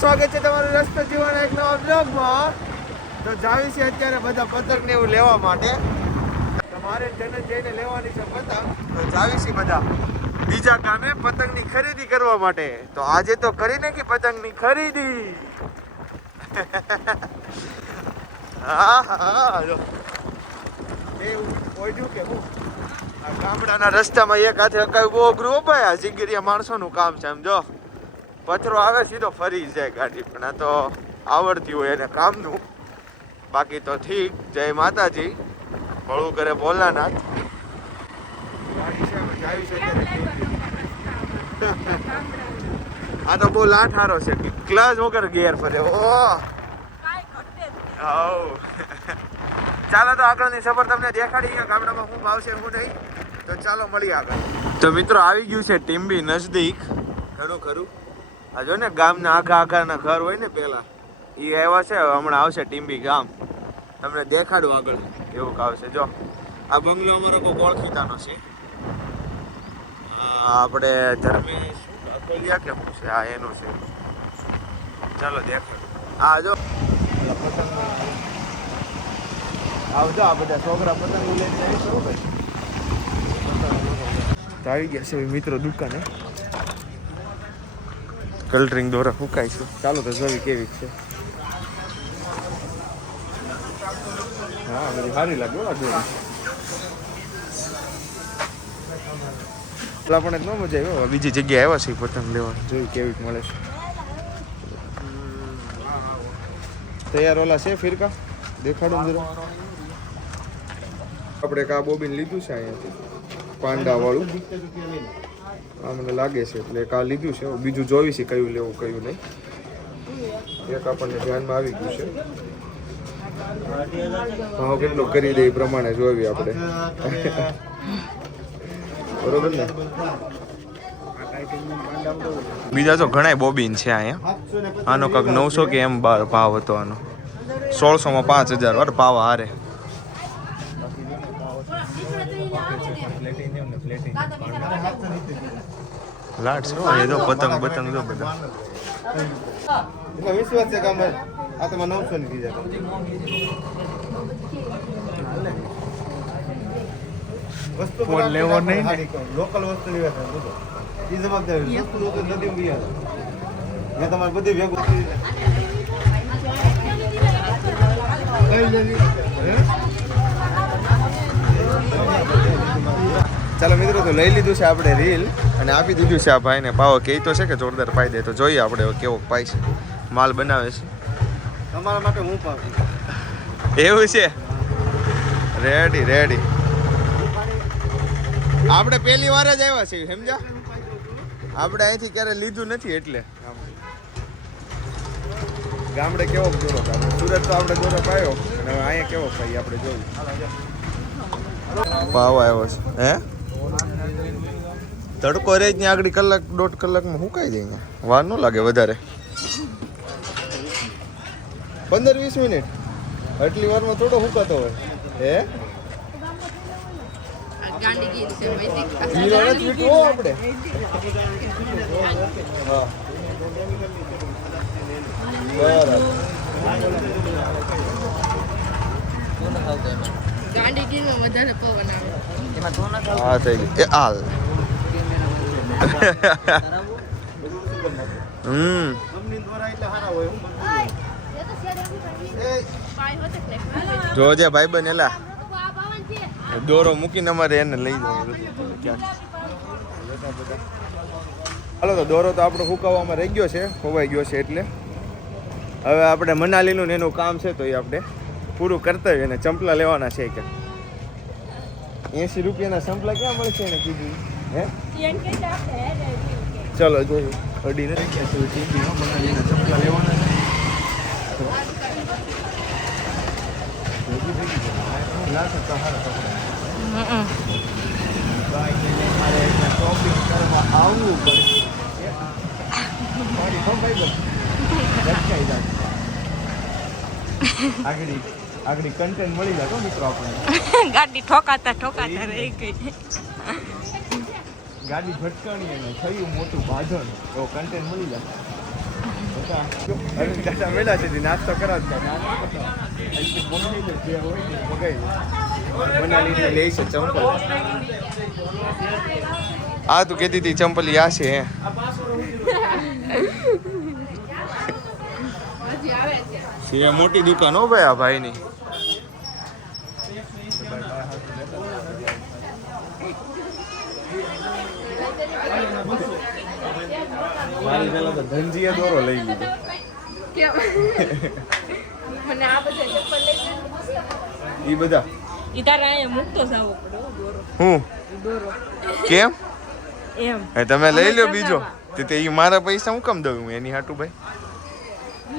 સ્વાગત છે તમારું રસ્તો જીવન એક નવા બ્લોગમાં. તો જાવી છે અત્યારે બધા પતંગ ને એવું લેવા માટે. તમારે જને જઈને લેવાની છે પતંગ. તો જાવી છે બધા બીજા ગામે પતંગની ખરીદી કરવા માટે. તો આજે તો કરી નાખી પતંગની ખરીદી. હા હા જો એ ઓઢ્યું કે હું આ ગામડાના રસ્તામાં એક હાથે અકાયું બહુ અઘરું ભાઈ. આ જીગરિયા માણસોનું કામ છે. એમ જો પથરો આવે સીધો ફરી જાય ગાડી. પણ આ તો આવડતી હોય એને કામનું. બાકી તો ઠીક. જય માતાજી. ભળું કરે ભોલાનાથ. આ તો બહુ લાઠારો છે. ક્લાસ વગર ગેર ફરે. ઓ ચાલો તો આગળની સફર તમને દેખાડી ગામડામાં શું ભાવ છે શું નહીં. તો ચાલો મળીએ આગળ. તો મિત્રો આવી ગયું છે ટીમ્બી નજદીક. ઘણું ખરું આ જો ને ગામના આઘાના ઘર હોય ને પેલા એ આવ્યા છે. હમણાં આવશે ટીમ્બી ગામ. તમને દેખાડું આગળ એવું આવશે. જો આ બંગલો અમારો કોઈ ઓળખીતાનો છે. આપણે ધર્મેશ અકોલિયા કે શું છે? હા એનું છે. ચાલો દેખાડું. હા જો આવજો. આ બધા છોકરા પતંગ લઈને આવી ગયા છે મિત્રો દુકાને. કલરિંગ દોરા ફૂંકાય છે. ચાલો તો જોવી કેવી છે. હા બધી સારી લાગે આ દોરી. પણ ન મજા આવ્યો. બીજી જગ્યાએ આવ્યા છે પતંગ લેવા. જોયું કેવી મળે છે. તૈયાર ઓલા છે ફિરકા દેખાડો જરા. આપણે કા બોબીન લીધું છે અહીંયાથી પાંડા વાળું. આ મને લાગે છે એટલે કા લીધું છે. બીજું જોઈ છે કયું લેવું કયું નહીં. એક આપણને ધ્યાનમાં આવી ગયું છે. ભાવ કેટલો કરી દે એ પ્રમાણે જોવી આપણે. બરોબર ને. બીજા તો ઘણા બોબીન છે અહીંયા. આનો કંઈક 900 કે એમ ભાવ હતો. આનો 1600 માં 5000 વાર ભાવ હારે. લાટ છે એ તો પતંગ બતંગ જો બધા. વિશ્વાસ છે કામ આ તમે 900 ની દીધા. વસ્તુ લેવો નહીં લોકલ વસ્તુ લેવા છે બધો એ જવાબદારી. વસ્તુ તો નદી બિયા મેં તમારે બધી ભેગું ચાલો મિત્રો તો લઈ લીધું છે આપણે રીલ અને આપી દીધું છે આ ભાઈને. પાવો કે તો છે કે જોરદાર પાઈ દે. તો જોઈએ આપણે કેવો પાય છે. માલ બનાવે છે તમારા માટે. હું પાવ એવું છે. Ready ready. આપણે પહેલી વાર જ આવ્યા છીએ સમજ્યા. આપણે અહીંથી ક્યારે લીધું નથી એટલે. ગામડે કેવો દોરો પાયો. સુરત તો આપણે દોરો પાયો અને અહીંયા કેવો પાઈ આપણે જોયું. પાવ આવ્યો છે હે. તડકો રહે જ ને આગળ કલાક 1.5 કલાકમાં સુકાઈ જાય. વાર ન લાગે વધારે. 15-20 મિનિટ આટલી વારમાં થોડો સુકાતો હોય હે. આપણે હા હા થઈ ગયું. એ હાલ જોજે ભાઈ બન એલા દોરો મૂકીને અમારે એને લઈ જવું. હાલો તો દોરો તો આપણો હુકાવામાં રહી ગયો છે. ખોવાઈ ગયો છે એટલે હવે આપણે મનાલીનું એનું કામ છે તો એ આપણે પૂરું કરતા હોય. અને ચંપલા લેવાના છે કે 80 રૂપિયાના ચંપલા ક્યાં મળશે એને કીધું હે. ચલો જોયું અડીને મનાલીના ચંપલા લેવાના છે. શોપિંગ કરવા આવવું પડે. આગળ કન્ટેન્ટ મળી જાય મિત્રો આપણને. ગાડી ઠોકાતા રહી ગઈ. ગાડી ભટકાણી અને થયું મોટું બાંધણ એવો કન્ટેન્ટ મળી જાય. દાદા વેલા છે નાસ્તો કરા બનાવી લે છે ચંપલ. આ તું કહેતી હતી ચંપલ યા છે હે છે મોટી દુકાન હો ભાઈ આ ભાઈની. મારી પેલા તો ધનજીએ દોરો લઈ લીધો. ઈ બધા ઈ તારા અહીંયા મૂકતો જાવો પડે દોરો. હું દોરો કેમ એમ હે તમે લઈ લ્યો બીજો તે ઈ મારા પૈસા હું કેમ દઉં હું એની હાટું ભાઈ.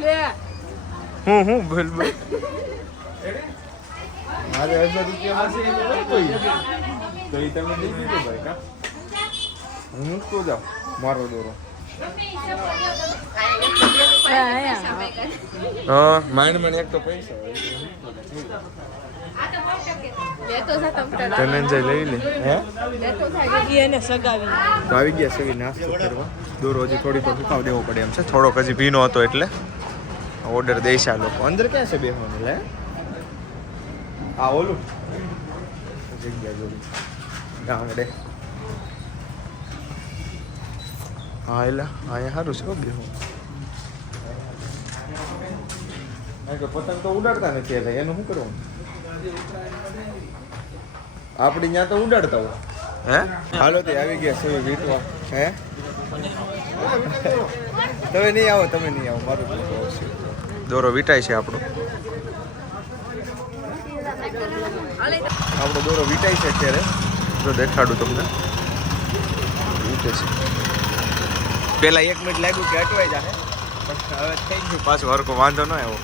લે હું બોલ બોલ મારે 1000 રૂપિયા માં તો ઈ તમે લઈ લીધો ભાઈ કા. હું મૂકતો જાઉં મારો દોરો. હા માઇન્ડ એક તો પૈસા ધનંજય લઈ લે. હે ઈ એને સગાવી તો આવી ગયા છે નાસ્તો કરવા. દોરો હજી થોડીક સુકાવ દેવો પડે એમ છે. થોડોક હજી ભીનો હતો એટલે ઓર્ડર દેશા લોકો. અંદર ક્યાં છે બેસવાનું લે? આ ઓલું જગ્યા જોડી ગામડે. હા એટલે અહીંયા સારું છે બેહું. પતંગ તો ઉડાડતા નથી એટલે એનું શું કરવાનું? આપડી ત્યાં તો ઉડાડતા હોય. હે હાલો તે આવી ગયા છે વીટવા. હે તમે નહીં આવો મારું દોરો આવશે. દોરો વીટાય છે આપણો દોરો વીટાય છે અત્યારે. જો દેખાડું તમને વીટે છે. પેલા 1 મિનિટ લાગ્યું કે અટવાઈ જાય પણ હવે થઈ ગયું પાછું હરકો વાંધો ન આવ્યો.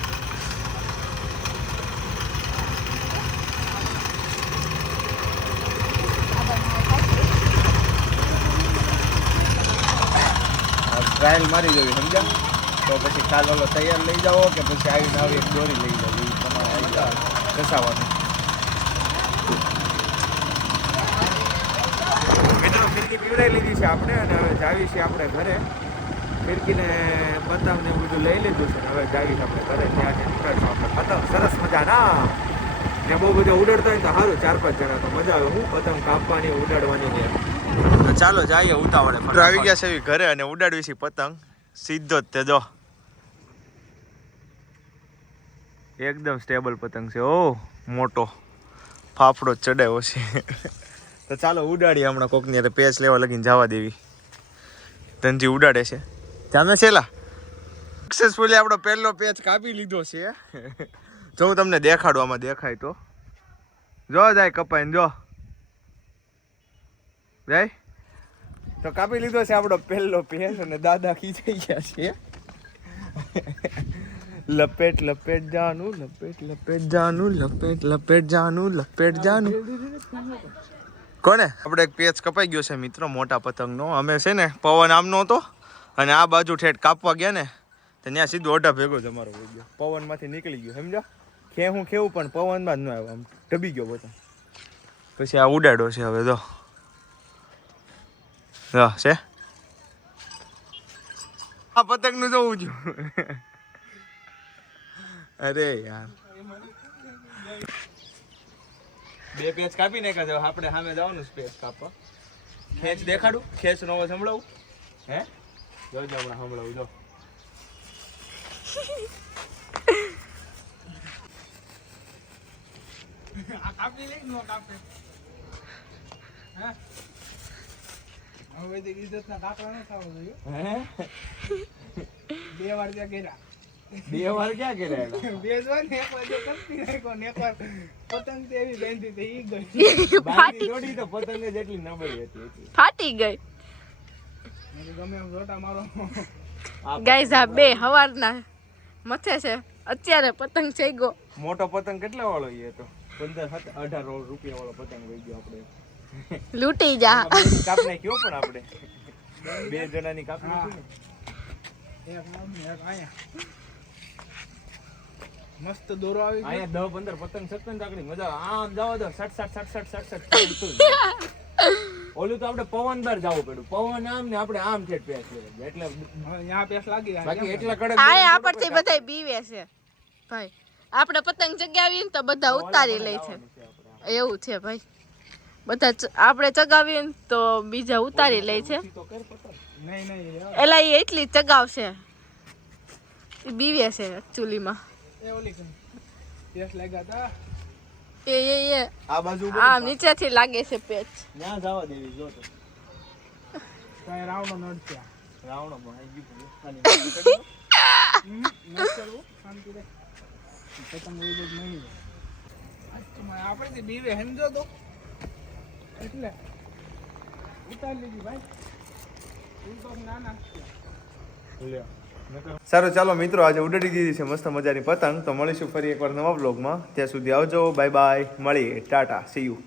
ટ્રાયલ મારી દેવી સમજ્યા. તો પછી કાલ ઓલો તૈયાર લઈ જાઓ કે પછી આવીને આવી એક દોરી લઈ જાવ. એ તમારે આવી જાવ ઘસાવાનું. મિત્રો ફિરકી પીવડાવી લીધી છે આપણે અને હવે જાવી છે આપણે ઘરે. ફિરકીને પતંગ ને બધું લઈ લીધું છે. હવે જાવી આપણે ઘરે. ત્યાં નીકળશું આપણે પતંગ સરસ મજાના. ને બહુ બધા ઉડાડતા હોય તો સારું 4-5 જણા તો મજા આવે. હું પતંગ કાપવાની ઉડાડવાની ને. તો ચાલો જઈએ ઉતાવળે. આવી ગયા છે ઘરે અને ઉડાડવી છે પતંગ સીધો જ તે જો એકદમ સ્ટેબલ પતંગ છે. ઓ મોટો ફાફડો ચડાવ્યો છે. તો ચાલો ઉડાડીએ હમણાં કોકની અરે પેચ લેવા લગીને જવા દેવી. ધનજી ઉડાડે છે જામે છેલા સક્સેસફુલી આપણો પહેલો પેચ કાપી લીધો છે. જો હું તમને દેખાડું આમાં દેખાય તો જો જાય કપાઈને જો જાય તો કાપી લીધો છે આપણો પહેલો પેચ અને દાદા ખીચાઈ ગયા છે. લપેટ લપેટ જાનું લપેટ લપેટ જાનું લપેટ લપેટ જાનું લપેટ જાનું. કોને આપણે એક પેચ કપાઈ ગયો છે મિત્રો મોટા પતંગનો. અમે છે ને પવન આમનો હતો અને આ બાજુ ઠેઠ કાપવા ગયા ને તો ત્યાં સીધું ઓઢા ભેગો જ અમારો થઈ ગયો. પવનમાંથી નીકળી ગયો સમજો. ખેવું પણ પવનમાં જ ન આવ્યો આમ ડબી ગયો પતંગ. પછી આ ઉડાડો છે હવે જો છે આ પતંગ નું જોવું છું. અરે યાર 2 પેચ કાપી નાખ્યા. આપણે સામે જવાનું પેચ કાપવા. ખેંચ દેખાડું ખેંચ નો અવાજ સંભળાવું. હે જોજો હમણાં સંભળાવું જો. આ કાપી લે નો કાપે. હે હવે તે ઇજ્જતના કાકડા ન થાવો જોઈએ. હે 2 વાર ત્યાં કર્યા. 2 વાર ક્યાં કર્યા? 2 વાર ને એક વાર જો કપી નાખ્યો ને એક વાર પતંગ તે એવી બાંધી તે ઈ ગઈ. બાંધી દોડી તો પતંગ જેટલી નબળી હતી ફાટી ગઈ. ગમે એમ જોટા મારો. ગાઈઝ આ 2 હવારના મથે છે. અત્યારે પતંગ થઈ ગયો. મોટો પતંગ કેટલા વાળો એ તો 15-18 રૂપિયા વાળો પતંગ લઈ ગયો આપણે. લૂટી જા. કાપ નાખ્યો પણ આપણે 2 જણાની કાપ નાખી ને. એક આયા મસ્ત દોરો આવી ગયો. આયા 10-15 પતંગ સત્તન કાકડી મજા આમ જાવ દો 60 ઓલું તો આપણે પવનદાર જવું પડ્યું. પવન આમ ને આપણે આમ છે પેસ એટલે यहाँ पेस लागी બાકી એટલા કડક આ આપણથી બધા બીવે છે ભાઈ. આપણે પતંગ ચગાવીએ ને તો બધા ઉતારી લે છે. એવું છે ભાઈ. બધા આપણે ચગાવીએ ને તો બીજા ઉતારી લે છે. नहीं नहीं એલા એ એટલી ચગાવશે. એ બીવે છે એકચ્યુઅલીમાં. ये ओली पेस लगा था એ આ બાજુ આમ નીચેથી લાગે છે પેચ. ના જવા દેવી જો તો कहीं रावण नड़त्या રાવણો માં આવી ગયું ખાલી नहीं करू शांति रे पतंग उड़ नहीं है આપણે થી બીવે સમજો તો એટલે ઉતાર લીધી ભાઈ તું તો નાના સારું ચાલો મિત્રો આજે ઉડાડી દીધી છે મસ્ત મજાની પતંગ. તો મળીશું ફરી એકવાર નવા બ્લોગમાં. ત્યાં સુધી આવજો. Bye bye. મળીએ. ટાટા. See you.